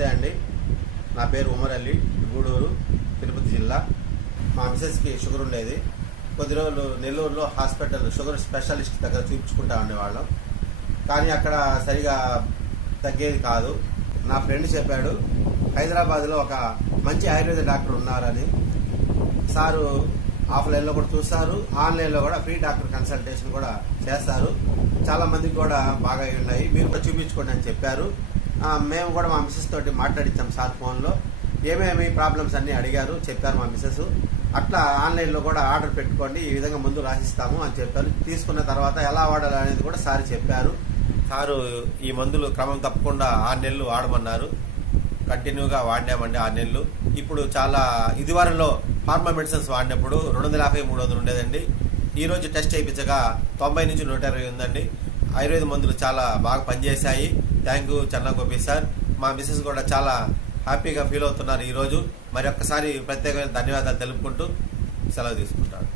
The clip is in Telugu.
నమస్తే అండి. నా పేరు ఉమర్ అలీ, గూడూరు, తిరుపతి జిల్లా. మా మిసెస్కి షుగర్ ఉండేది. కొద్ది రోజులు నెల్లూరులో హాస్పిటల్ షుగర్ స్పెషలిస్ట్ దగ్గర చూపించుకుంటా ఉండేవాళ్ళం. కానీ అక్కడ సరిగా తగ్గేది కాదు. నా ఫ్రెండ్ చెప్పాడు, హైదరాబాద్లో ఒక మంచి ఆయుర్వేద డాక్టర్ ఉన్నారని. సారు ఆఫ్లైన్లో కూడా చూస్తారు, ఆన్లైన్లో కూడా ఫ్రీ డాక్టర్ కన్సల్టేషన్ కూడా చేస్తారు. చాలా మందికి కూడా బాగా ఉన్నాయి, మీరు కూడా చూపించుకోండి అని చెప్పారు. మేము కూడా మా మిసెస్ తోటి మాట్లాడించాం సార్ ఫోన్లో. ఏమేమి ప్రాబ్లమ్స్ అన్నీ అడిగారు, చెప్పారు మా మిసెస్. అట్లా ఆన్లైన్లో కూడా ఆర్డర్ పెట్టుకోండి, ఈ విధంగా ముందు రాసిస్తాము అని చెప్పారు. తీసుకున్న తర్వాత ఎలా వాడాలి అనేది కూడా సార్ చెప్పారు. సారు ఈ మందులు క్రమం తప్పకుండా 6 నెలలు వాడమన్నారు. కంటిన్యూగా వాడినామండి 6 నెలలు. ఇప్పుడు చాలా ఇదివరలో ఫార్మా మెడిసిన్స్ వాడినప్పుడు 250-300 ఉండేదండి. ఈరోజు టెస్ట్ చేయించగా 90 నుంచి 120 ఉందండి. ఆయుర్వేద మందులు చాలా బాగా పనిచేశాయి. Thank you Chenna Gopi sir. మా మిసెస్ కూడా చాలా హ్యాపీగా ఫీల్ అవుతున్నారు ఈరోజు. మరి ఒక్కసారి ప్రత్యేకమైన ధన్యవాదాలు తెలుపుకుంటూ సెలవు తీసుకుంటాను.